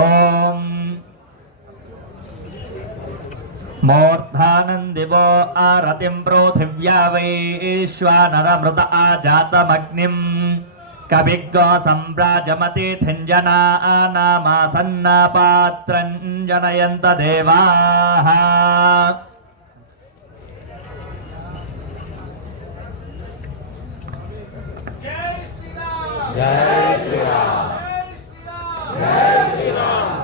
ఓం మూర్ధానందివో ఆరతిం పృథివ్యా వైశ్వానరమృత ఆజాతమగ్నిం కవిగ్గో సంభ్రాజమతిథింజనానామాసన్నపాత్రం జనయంత దేవాః. జై శ్రీరామ్ జై శ్రీరామ్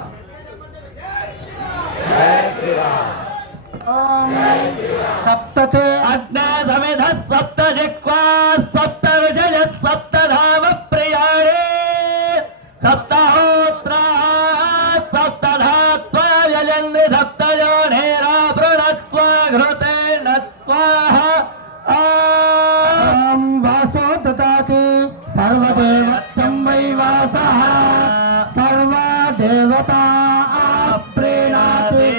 జై శ్రీరామ్. సప్తతే అగ్నా సమిధ సప్త జిహ్వా సప్త ఋషయ సప్త ధామ ప్రియాణే సప్తహోత్రా సప్త ధాత్వా యజన్వి సప్త యోనేరా ప్రణస్వ ఘృతేన స్వాహ. ఓం వాసో దదాతి సర్వదేవత్వం వై వాసః సర్వదేవతా ప్రీణాతి.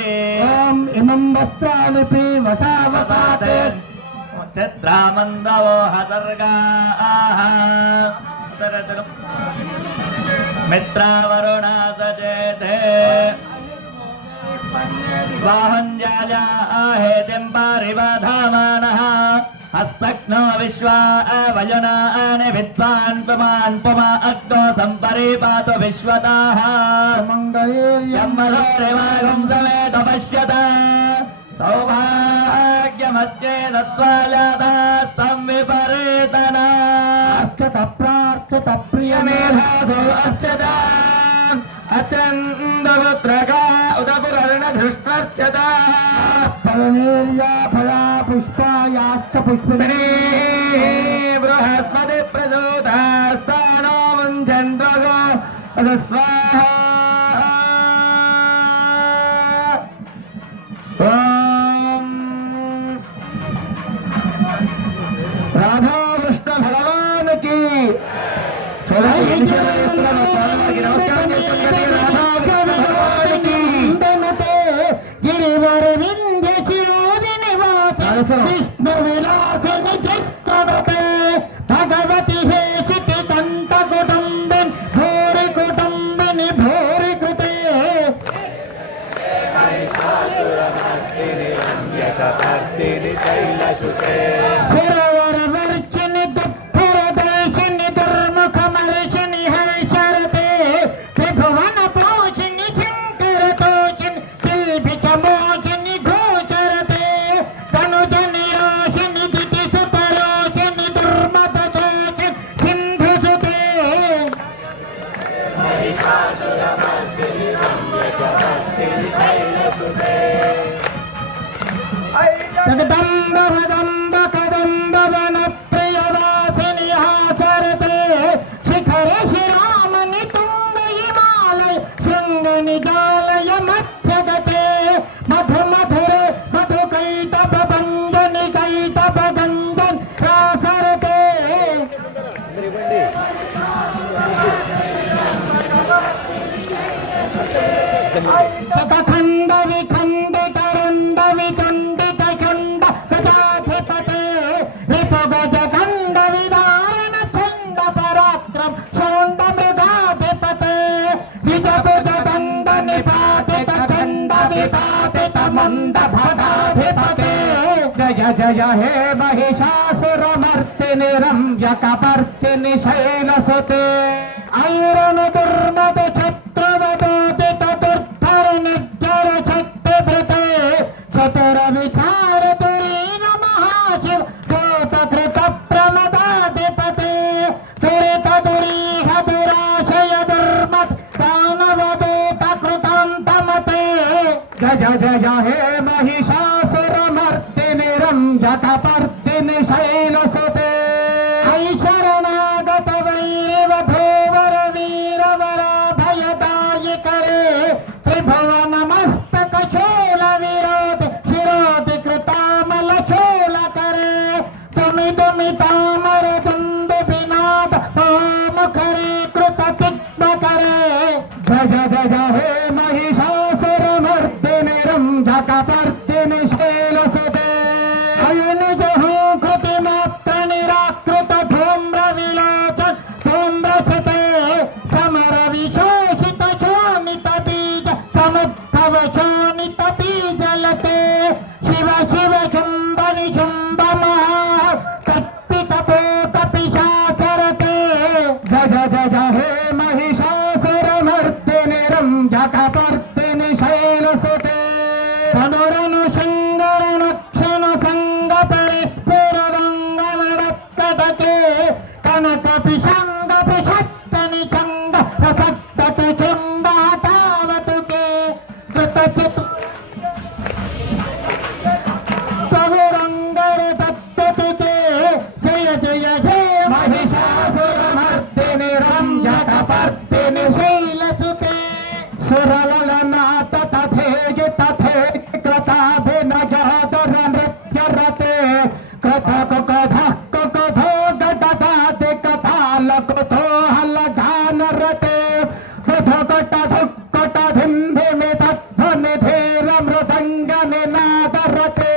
ఓం ఇమం వస్త్రాలిపి వసావసాతే చిత్రామందవోహ సర్గాః మిత్రావరుణా సచేతే వాహంజాయాహేతిం పరివధామానః హస్తగ్నో విశ్వా వయునాని విద్వాన్ పుమాన్ పుమా అగ్నో సంపరిపాతు విశ్వతాః మంగళీర్యం మధురిమాగం సమేత పశ్యత సౌభాగ్యమస్యేదత్వాజాతాస్తం విపరీతనా. అర్చత ప్రార్చత ప్రియమేధాసో అర్చత అచందపుత్రగా ఉదపురర్ణధృష్ట్వర్చత ఫలనీర్యా ఫలా పుష్పాయాశ్చ పుష్పిణీ బృహస్పతి ప్రసూతాస్తానో ముంచంద్రగో స్వాహా. రాధా కృష్ణ భగవాన్ కి నమస్కారం చేసుకోండి. రాధా కృష్ణ భగవాన్ కి గిరివర వింధ్య శిరోది నివాస విష్ణు విలాస భగవతి హేషితి కంఠ కుటుంబిన్ భూరి కుటుంబిని భూరి కృతే శిరవర వర్షిని దుఃఖర దర్శిని దుర్ముఖ మర్షిని హర్షరతే త్రిభువన పోషిని శంకర తోషిని శిల్భిక మోషిని ఘోషరతే తనుజ నిరాశిని దితి సుతరోషిని దుర్మత శోషిని సింధు సుతే జగదంబ వదంబ కదంబ వన ప్రియవాసిని హాచరతే శిఖర శ్రీరామని తుంగ హిమాలయ శృంగని జాలయ మధ్యగతే మధు మధుర మధు కైటప బంధని కైటప గంధన్ రాచరతే. శతఖండ విఖండ కరండ విఖండిత ఖండ గజాధిపతే రిపు గజ ఖండ విదారణ చండ పరాక్రమ చోండ మృగాధిపతే విజభుజ దండ నిపాతిత చండ విపాతిత మండ భగాధిపతే. జయ జయ హే మహిషాసురమర్తిని రమ్యకపర్తిని శైలసుతే ఐరను దుర్మద ఛత్రవదోదిత దుర్ధర నిర్జర శక్తిభృతే చతుర విచార తురీన మహాశివ భూత కృత ప్రమదాధిపతే దురిత దురీహ దురాశయ దుర్మత్ దానవదూత కృతాంతమతే. జయ జయ హే మహిషాసురమర్దిని రంజకపర్దిని శైలసుతే ఐశరణాగత వైరివధూవర వీరవరాభయదాయి కరే త్రిభువన మస్తక శూల విరోధి శిరోధి కృతామల శూల కరే తుమి తుమి తామర దుందు వినాద పాముఖరే కృత తిగ్మ కరే. జయ జయ హే మహిషాసురమర్దిని రంజకపర్దిని శైలసుతే అయునిజ హుంకృతి మాత్ర నిరాకృత ధూమ్ర విలోచన ధూమ్రచతే సమర విష जय हे महिषासुरमर्दिनि रम्यकपर्दिनि शैलसुते धनुरनुशङ्करनक्षण सङ्गपरिस्फुररङ्गमरत्कटके कनकपिशङ्गपिषत्तनि चङ्ग रसत्ततु चुम्बहतावतुके कृतचित् तनुरङ्गर तत्ततुके जय जय हे महिषासुरमर्दिनि रम्यकपर्दिनि शैलसुते सुरललनाथ तथेगि तथे कृताभिनयोदर नृत्यरते कृतकुकधः कुकुधो गददाति कपालकुतो हलगानरते सुधुकटधुक्कटधिम्भिमितध्वनिधीरमृदङ्गनिनादरते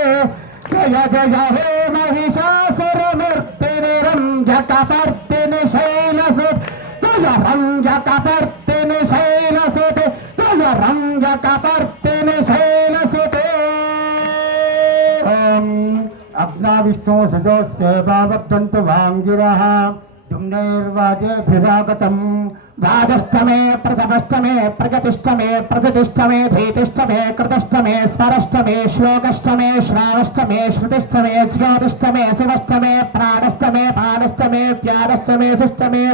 जय जय हे महिषासुरमर्दिनि रम्यकपर्दिनि शैलसुते तुझ रम्यकपर्दिनि शैलसुते तुझ रम्यकपर्दिनि शैलसुते अग्नाविष्णो सजोस्य भावद्वन्तु वाङ्गिरः दुम्नैर्वाजेभिरागतम् वाजष्टमे प्रसवष्टमे प्रगतिष्टमे प्रजतिष्टमे धीतिष्टमे कृतष्टमे स्वरष्टमे श्लोकष्टमे श्रावष्टमे श्रुतिष्टमे ज्योतिष्टमे शिवष्टमे प्राणष्टमे पानष्टमे प्यारष्टमे शिष्टमे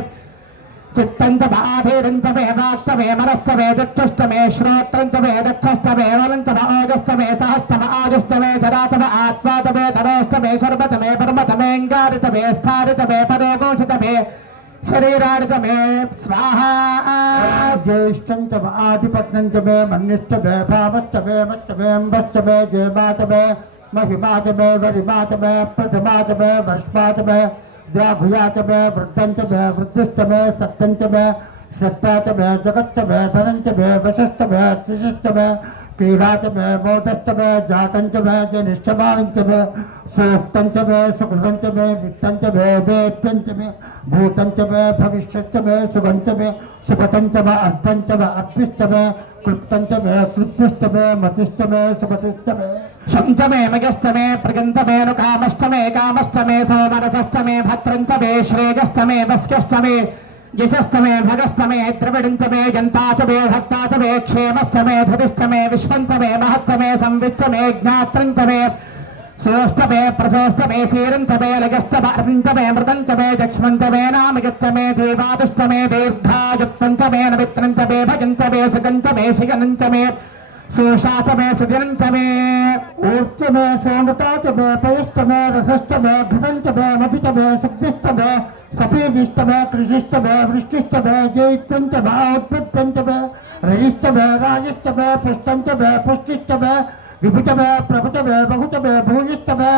चित्तंच बाधीरंच मे वाक्तमे मनस्तमे दक्षष्टमे श्रोत्रंच मे दक्षष्टमे वलंच ओजष्टमे सहष्टम आजुष्टमे जरातम आत्मातमे धरोष्टमे शर्मतमे परमतमेऽङ्गारितमे स्थारितमे परोगोषितमे शरीरार्तमे स्वाहा ज्येष्ठंच आधिपत्यंच मे मन्यश्च मे भावश्च मे मश्च मे अम्बश्च मे जयमाच मे महिमाच मे वरिमाच मे प्रथमाच मे वर्ष्माच मे द्राभुयाच मे वृद्धंच मे वृद्धिश्च मे सत्यंच मे श्रद्धा च मे जगच्च मे धनंच मे वशश्च मे त्रिशश्च मे पीडाच मे मोदश्च मे जातंच मे जनिष्ठमानंच मे सूक्तंच मे सुकृतंच मे वित्तंच मे वेत्यंच मे भूतंच मे भविष्यच्च मे सुगंच मे सुपतंच मे अर्थंच मे अद्भिश्च मे क्लुप्तंच मे क्लुप्तिश्च मे मतिश्च मे सुपतिश्च मे शंच मे मगश्च मे प्रगंच मे नुकामश्च मे कामश्च मे सौमनसश्च मे भद्रंच मे श्रेयश्च मे वस्यश्च मे यशश्च मे भगश्च मे द्रविडञ्च मे जन्ता च मे भक्ता च मे क्षेमश्च मे धृतिश्च मे विश्वञ्च मे महच्च मे संविच्च मे ज्ञात्रञ्च मे सोष्ट मे प्रसोष्ट मे सीरञ्च मे लगश्च अर्ञ्च मे मृतञ्च मे जक्ष्मञ्च मे नामगच्च मे जीवादुश्च मे दीर्घायुक्तञ्च मे नमित्रञ्च मे भजञ्च मे सुगञ्च मे शिगनञ्च मे सोषा च मे सुदिनञ्च मे ऊर्च मे सोमृता च मे पयश्च मे रसश्च मे घृतञ्च मे मधुच मे शक्तिश्च मे सफेदिष्ट मे कृषिष्ट मे वृष्टिष्ट मे जैत्यंच मे उत्पत्त्यंच मे रजिष्ट मे राजिष्ट मे पुष्टंच मे पुष्टिष्ट मे विभुच मे प्रभुच मे बहुच मे भूजिष्ट मे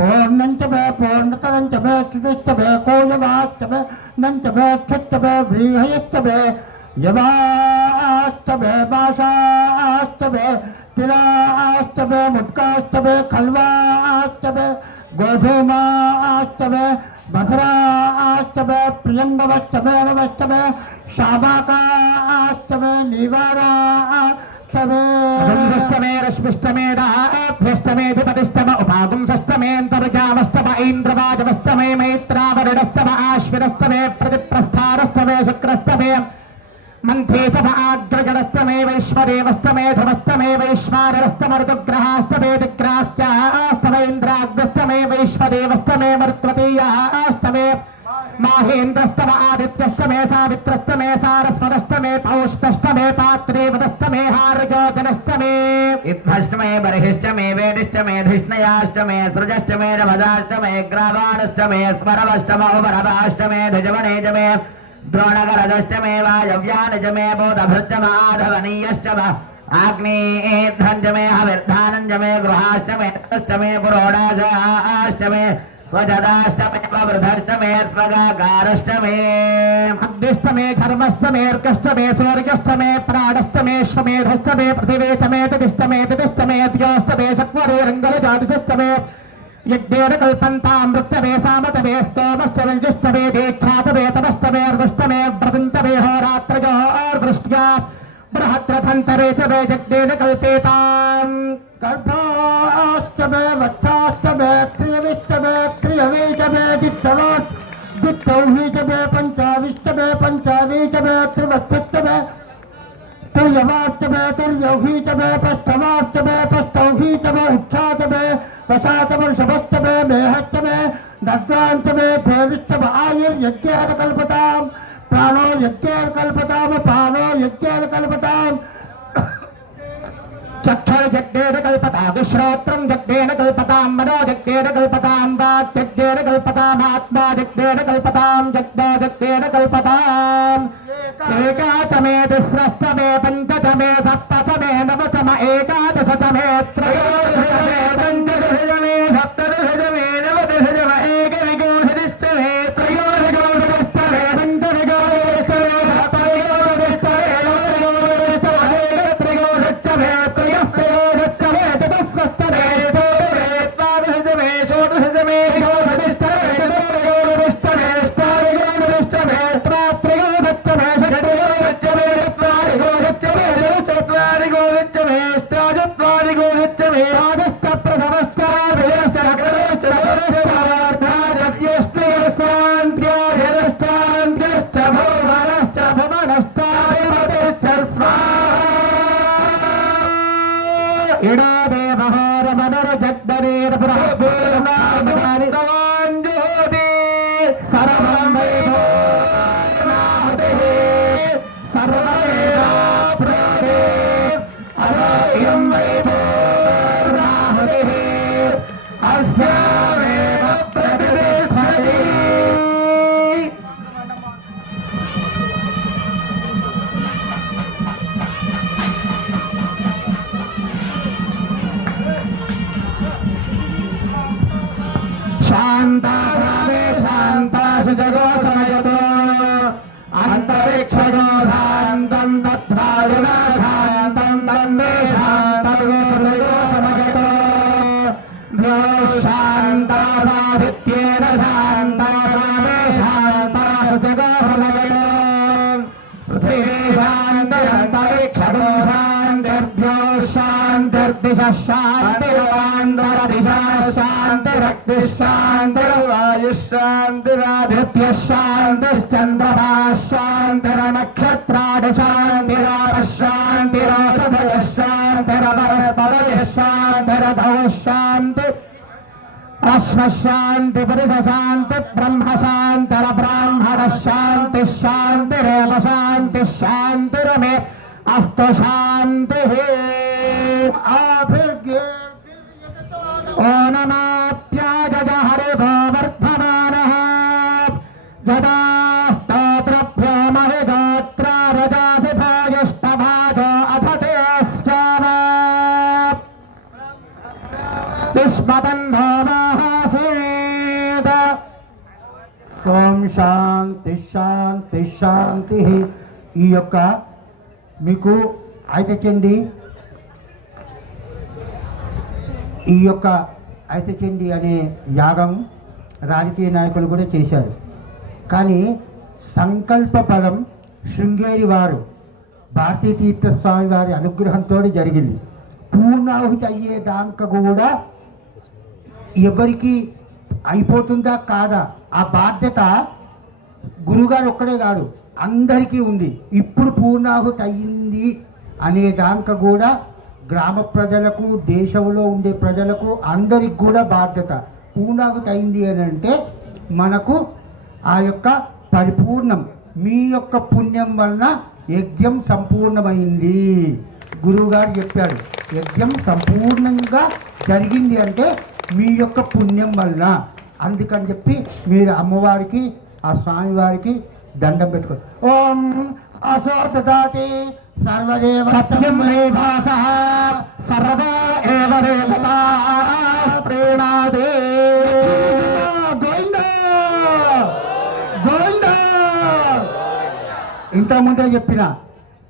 पूर्णंच मे पूर्णतरंच मे च्युतिष्ट मे कोयवाश्च मे नंच मे क्षुच्च मे व्रीहयश्च मे यवाश्च मे माशाश्च मे तिलाश्च मे मुट्काश्च मे खल्वाश्च मे गोधूमाश्च मे बसराश्च मे प्रियंगवश्च मे नवश्च मे शाबाकाश्च मे निवाराश्च मे अगुंसश्च मे रश्मिश्च मे दाभ्यश्च मे धिपतिश्च मे उपागुंसश्च मे अन्तर्जामश्च मे ऐन्द्रवाजवश्च मे मैत्रावरुणश्च मे आश्विनश्च मे प्रतिप्रस्थानश्च मे शुक्रश्च मे मंथे च आग्रगणश्च मे वैश्वदेवश्च मे ध्रुवश्च मे वैश्वानरश्च मरुदुग्रहाश्च मे दिक्राह्याश्च मे इन्द्राग्रश्च मे वैश्वदेवश्च मे मरुत्वतीयाश्च मे माहेन्द्रश्च मे आदित्यश्च मे सावित्रश्च मे सारस्वतश्च मे पौष्टश्च मे पात्रेवतश्च मे हार्योजनश्च मे इत्थश्च मे बर्हिश्च मे वेदिश्च मे धिष्णयाश्च मे सृजश्च मे रभदाश्च मे ग्रावाणश्च मे स्मरवश्च मे उपरभाश्च मे ध्वजवनेज मे द्रोणगरजश्च मे वायव्यानज मे बोधभृच्च मे आधवनीयश्च मे आग्नेध्रञ्च मे हविर्धानञ्च मे गृहाश्च मे तश्च मे पुरोडाशाश्च मे वजदाश्च मे वृधश्च मे स्वगाकारश्च मे अग्निश्च मे धर्मश्च मे अर्कश्च मे स्वर्गश्च मे प्राणश्च मे श्वमेधश्च मे पृथिवी च मे तितिश्च मे द्योश्च मे शक्वरेरङ्गलजातिश्च मे यज्ञेन कल्पन्तामृत मे सामत मे स्तोमश्च मे जुष्ट मे दीक्षात मे तपश्च मे अर्दुष्ट मे व्रतञ्च मे होरात्रयोर्वृष्ट्या बृहद्रथन्तरे च मे यज्ञेन कल्पेताम् गर्भाश्च मे वत्साश्च मे क्रियविश्च मे क्रियवे च मे जित्तवत् द्वितौहीचमे पंचाविष्टमे पंचावीचमे त्रिवत्सप्तमे तुर्यवार्चमे तुर्यौहीचमे पष्टवार्चमे पष्टौहीचमे उत्साचमे वसाचमे शमस्तमे मेहच्चमे नद्वांचमे भेविष्टम आयुर्यज्ञेन कल्पताम् प्राणो यज्ञेन कल्पताम् पानो यज्ञेन कल्पताम् चक्षुर्यज्ञेन कल्पताम् श्रोत्रं यज्ञेन कल्पताम् मनो यज्ञेन कल्पताम् वाक् यज्ञेन कल्पताम् आत्मा यज्ञेन कल्पताम् यज्ञो यज्ञेन कल्पताम् एकाचमे तिस्रष्टमे पञ्चचमे सप्तचमे नवचम एकादशतमे त्रयोदशतमे पञ्चदशतमे सप्तदशतमे नवदशतम एकविंशतिष्टमे त्रयोदशोदशिष्टमे पञ्चविंशतिष्टमे सप्तविंशतिष्टमे नवविंशतिष्टमे एकत्रिंशत्तमे त्रयस्त्रिंशत्तमे चतुस्सप्तमे द्वादशतमे षोडशतमे एकोनविंशतिष्टमे चतुर्विंशतिष्टमे अष्टाविंशतिष्टमे त्रयोदशतमे षड्विंशतिष्टमे चत्वारिंशतिष्टमे चतुश्चत्वारिंशतिष्टमे अष्टाचत्वारिंशतिष्टमे जगो समयतो अंतरिक्षगो शांतं तद्भावना शांतं तन्मे शांतं जगो समयतो द्वो शांता सावित्येन शांता सावे शांता जगो समयतो पृथिवी शांतिरंतरिक्षगो शांतिर्भ्यो शांतिर्दिशः शांतिरवान्तरदिशः शांतिरग्निः शांतिर्वायुः शांतिरादित्यः शांतिश्चन्द्रमाः शांतिर्नक्षत्राणि शांतिरापः शांतिरोषधयः शांतिरवनस्पतयः शांतिरधौ शांति अश्व शांति पुरुष शांति ब्रह्म शांतिरब्राह्मण शांति शांतिरेव शांति शांतिरमे अस्तु शांतिः ओ नमाप्याजज हरिभो वर्धमानः यदा स्तोत्रभ्यो महिगोत्र रजासि भोजिष्ठभाजो अथ ते स्याम विश्वबन्धो माहासीत् ఓం శాంతి శాంతి శాంతి. ఈ యొక్క మీకు ఐతచండి ఈ యొక్క ఐతచండి అనే యాగం రాజకీయ నాయకులు కూడా చేశారు. కానీ సంకల్ప బలం శృంగేరి వారు భారతీ తీర్థస్వామి వారి అనుగ్రహంతో జరిగింది. పూర్ణాహుతి అయ్యేదాకా కూడా ఎవరికి అయిపోతుందా కాదా ఆ బాధ్యత గురుగారు ఒక్కడే కాదు అందరికీ ఉంది. ఇప్పుడు పూర్ణాహుతి అయ్యింది అనే దాకా కూడా గ్రామ ప్రజలకు దేశంలో ఉండే ప్రజలకు అందరికి కూడా బాధ్యత. పూర్ణాహుతి అయింది అని అంటే మనకు ఆ యొక్క పరిపూర్ణం మీ యొక్క పుణ్యం వలన యజ్ఞం సంపూర్ణమైంది. గురువుగారు చెప్పాడు యజ్ఞం సంపూర్ణంగా జరిగింది అంటే మీ యొక్క పుణ్యం వలన. అందుకని చెప్పి మీరు అమ్మవారికి ఆ స్వామివారికి దండం పెట్టుకో. ఓం అసోదాతి సర్వదేవ सत्यं वैभासः सर्वदा एव देवता प्रेणादे గోవింద గోవింద. ఇంతకుముందే చెప్పిన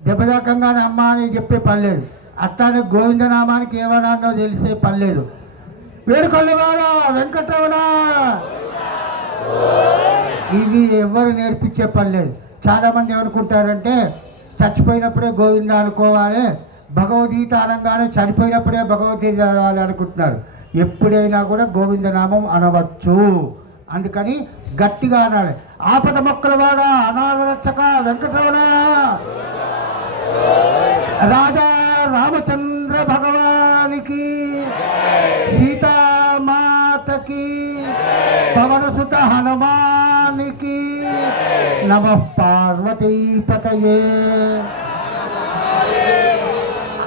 దెబ్బదాకంగానే అమ్మ అని చెప్పే పనిలేదు. అట్లానే గోవింద నామానికి ఏమన్నానో తెలిసే పనిలేదు. వేడుకొల్లవాడా వెంకటరమణ ఇవి ఎవరు నేర్పించే పనిలేదు. చాలామంది ఏమనుకుంటారంటే చచ్చిపోయినప్పుడే గోవింద అనుకోవాలి, భగవద్గీత అనగానే చనిపోయినప్పుడే భగవద్గీత చదవాలి అనుకుంటున్నారు. ఎప్పుడైనా కూడా గోవిందనామం అనవచ్చు. అందుకని గట్టిగా అనాలి. ఆపద మొక్కల వాడ, అనాథ రక్షక వెంకటరమణ, రాజా రామచంద్ర భగవానికి, సీతామాతకి, పవనసుత హనుమానికి, నమః పార్వతీపతయే.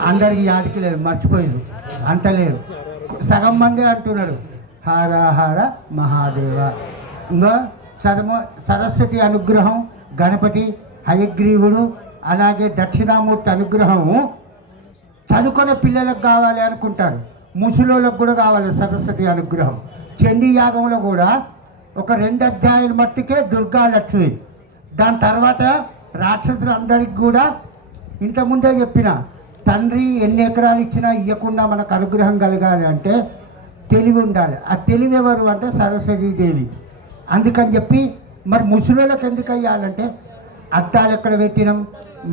అందరికి యాదికి లేదు, మర్చిపోయారు, అంటలేరు. సగం మంది అంటున్నారు హర హర మహాదేవ. ఇంకా సరస్వతి అనుగ్రహం, గణపతి, హయగ్రీవుడు, అలాగే దక్షిణామూర్తి అనుగ్రహము చదువుకునే పిల్లలకు కావాలి అనుకుంటారు, ముసలోళ్ళకు కూడా కావాలి సరస్వతి అనుగ్రహం. చండీ యాగంలో కూడా ఒక 2 అధ్యాయుల మట్టుకే దుర్గాలక్ష్మి. దాని తర్వాత రాక్షసులందరికీ కూడా ఇంతకుముందే చెప్పిన, తండ్రి ఎన్ని ఎకరాలు ఇచ్చినా ఇవ్వకుండా మనకు అనుగ్రహం కలగాలి అంటే తెలివి ఉండాలి. ఆ తెలివి ఎవరు అంటే సరస్వతీదేవి. అందుకని చెప్పి మరి ముసలోళ్ళకి ఎందుకు అయ్యాలంటే అద్దాలు ఎక్కడ పెట్టినాం,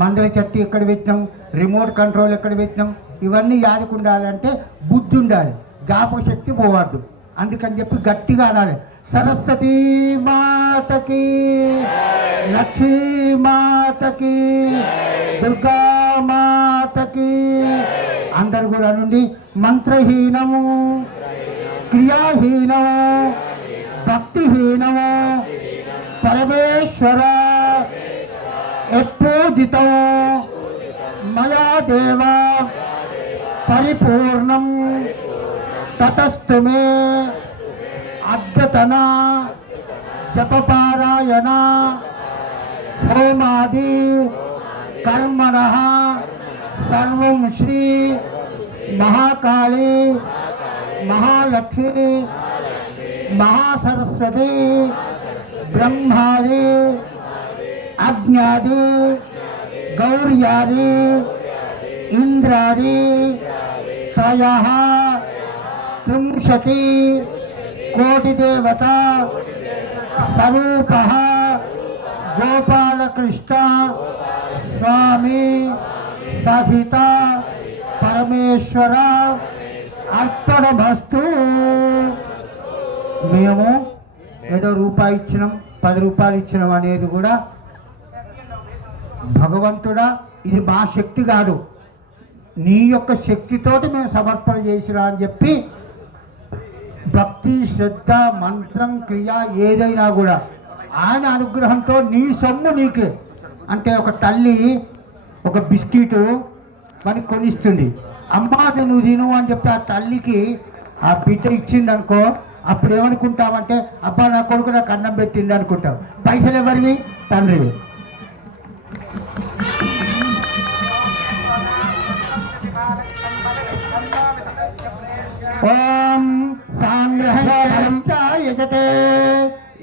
మందల చెట్టు ఎక్కడ పెట్టినాం, రిమోట్ కంట్రోల్ ఎక్కడ పెట్టినాం, ఇవన్నీ యాదకు ఉండాలంటే బుద్ధి ఉండాలి, జ్ఞాపక శక్తి పోవద్దు. అందుకని చెప్పి గట్టిగా అనాలి, సరస్వతీ మాతకి, లక్ష్మీ మాతకి, దుర్గా మాతకి. అందరు కూడా నుండి మంత్రహీనము, క్రియాహీనము, భక్తిహీనము, పరమేశ్వర యత్పూజితం మయా దేవ పరిపూర్ణం తతస్తు మే అద్యతన జపపారాయణ హోమాది కర్మణః సర్వం శ్రీ మహాకాళీ మహాలక్ష్మి మహాసరస్వతి బ్రహ్మాది అగ్న్యాది గౌర్యాది ఇంద్రాది త్రయః త్రింశతి కోటిదేవత స్వరూపః గోపాలకృష్ణ స్వామి సహిత పరమేశ్వర అర్పణమస్తు. మేము ఏదో రూపాయి ఇచ్చినాం, 10 రూపాయలు ఇచ్చినాం అనేది కూడా భగవంతుడా ఇది మా శక్తి కాదు, నీ యొక్క శక్తితోటి మేము సమర్పణ చేసిరా అని చెప్పి భక్తి, శ్రద్ధ, మంత్రం, క్రియ ఏదైనా కూడా ఆయన అనుగ్రహంతో నీ సొమ్ము నీకే. అంటే ఒక తల్లి ఒక బిస్కెట్ మనకి కొనిస్తుంది, అమ్మా నువ్వు తిను అని చెప్పి ఆ తల్లికి ఆ బిడ్డ ఇచ్చింది అనుకో, అప్పుడు ఏమనుకుంటామంటే అబ్బా నా కొడుకు నాకు అన్నం పెట్టింది అనుకుంటాం. పైసలు ఎవరివి? తండ్రివి. ఓం సాంగ్రహయజతే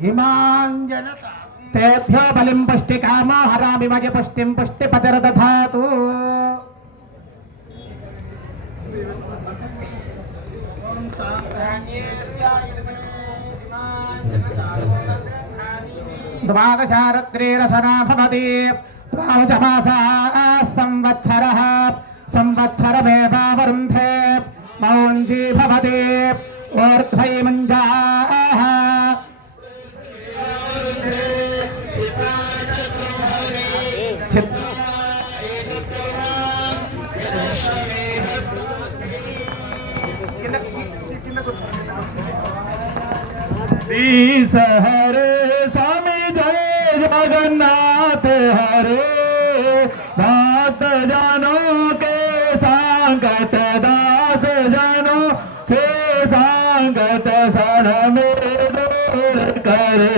ఇమాంజనత తేభ్యో బలిం పుష్టికామో హరామి మగ పుష్టిం పుష్టిపతిర్దధాతు. ద్వాదశారత్రేరసనా భవతి ద్వాదశమాసాః సంవత్సరः సంవత్సరమేవావరుంధే మౌంజీ భవతి ఊర్ధ్వైమంజాః हरे स्वामी जय जगन्नाथ हरे भक्त जनों के संकट दास जनों के संकट सर में दूर करे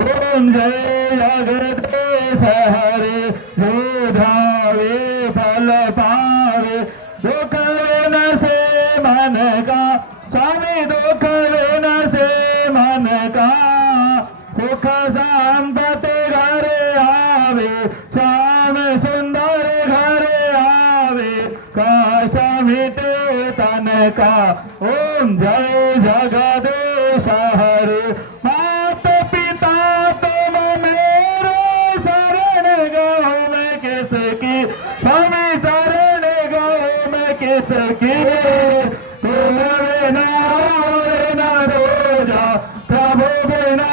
ओम जय जगदीश हरे जो धावे फल पावे दुख विन से मन का स्वामी दुख विन से मन का सुख संपत्ति घर आवे श्याम सुंदर घर आवे कष्ट मिटे तन का ओम जय जगदीश हरे मात पिता तुम मेरे शरण गो मैं किसकी हमें शरण गो मैं किसकी प्रभु बिना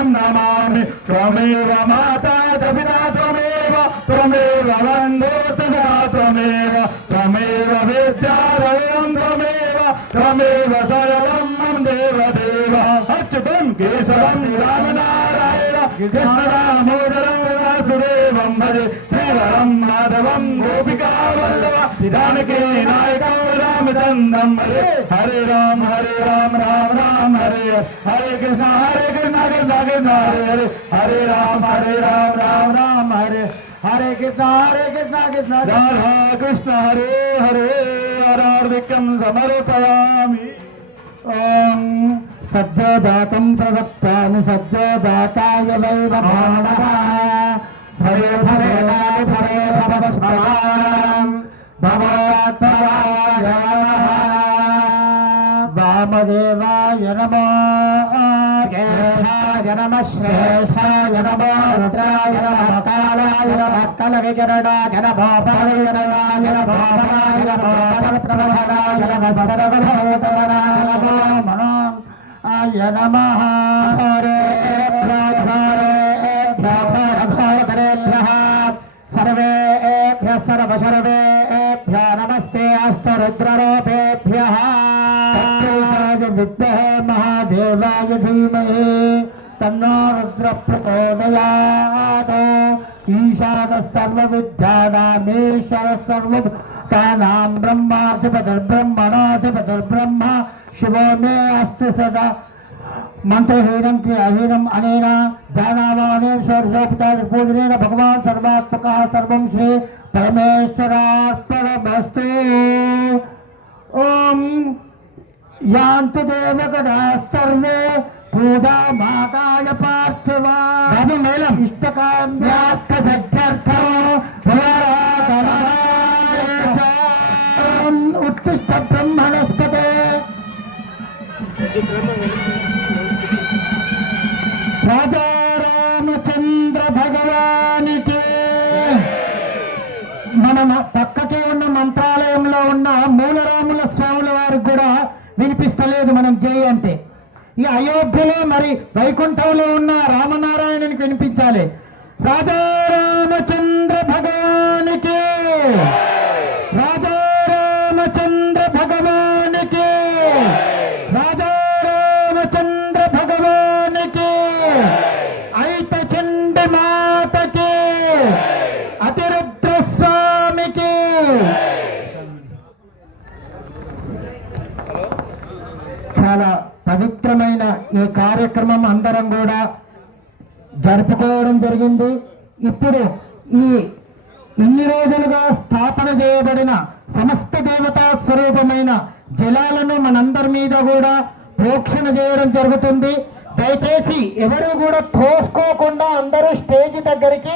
त्वं नमामि त्वमेव माता च पिता त्वमेव त्वमेव बन्धो च सखा त्वमेव त्वमेव विद्यालयं त्वमेव सर्वं मम देवदेव अच्युतं केशवं रामनारायण कृष्णदामोदरं वासुदेवं भजे श्रीवरं माधवं गोपिकावल्लभ जानकी नायको रामचन्द्रं भजे हरे राम राम राम हरे हरे कृष्ण कृष्ण कृष्ण हरे हरे हरे राम राम राम हरे हरे कृष्ण कृष्ण राधा कृष्ण हरे हरे हरार्दिकं समर्पयामि ओम सद्यो जातं प्रसप्तानि सद्यो जाताय वै नमः भवे भवे भवे भवस्मरां भवात्मवाय नमः वामदेवाय नमः ज्येष्ठाय नमः श्रेष्ठाय नमः रुद्राय नमः कालाय नमः कलविकरणाय नमः भवविकरणाय नमः भवाय नमः बलप्रभवाय नमः सर्वभूतवराय नमः मनोय नमः हरेभ्यः सर्वेभ्यः सर्वशर्वेभ्यः नमस्ते अस्तु रुद्ररूपेभ्यः विद्महे महादेवाय धीमहि तन्नो रुद्रः प्रचोदयात् ईशानः सर्वविद्यानामीश्वरः सर्वभूतानां ब्रह्माधिपतिर्ब्रह्मणाधिपतिर्ब्रह्म शिवो मे अस्तु सदा मंत्रहीनं क्रियाहीनम् अनेन ध्यानावानेन सर्वपितापूजनेन भगवान् सर्वात्मकः सर्वं श्री परमेश्वरार्पणमस्तु। ओम यान्तु देवगणाः सर्वे पूजा माताय पार्थिवा रविमेलम् इष्टकाम्यार्थसिद्ध्यर्थं पुनरागमनाय च उत्तिष्ठ ब्रह्मणस्पते राजा रामचंद्र భగవానికి మన పక్కకే ఉన్న మంత్రాలయంలో ఉన్న మూలరాముల స్వాముల వారికి కూడా వినిపిస్తలేదు మనం జై అంటే. ఈ అయోధ్యలో మరి వైకుంఠంలో ఉన్న రామనారాయణునికి వినిపించాలి. రాజా రామచంద్ర భగవానికి రాజా రామచంద్ర భగవానికి రాజా రామచంద్ర భగవానికి ఐత చండి మాతకి అతిరుద్ర స్వామికి. చాలా పవిత్రమైన ఈ కార్యక్రమం అందరం కూడా జరుపుకోవడం జరిగింది. ఇప్పుడు ఈ ఇన్ని రోజులుగా స్థాపన చేయబడిన సమస్త దేవతా స్వరూపమైన జలాలను మనందరి మీద కూడా ప్రోక్షణ చేయడం జరుగుతుంది. దయచేసి ఎవరు కూడా తోసుకోకుండా అందరూ స్టేజ్ దగ్గరికి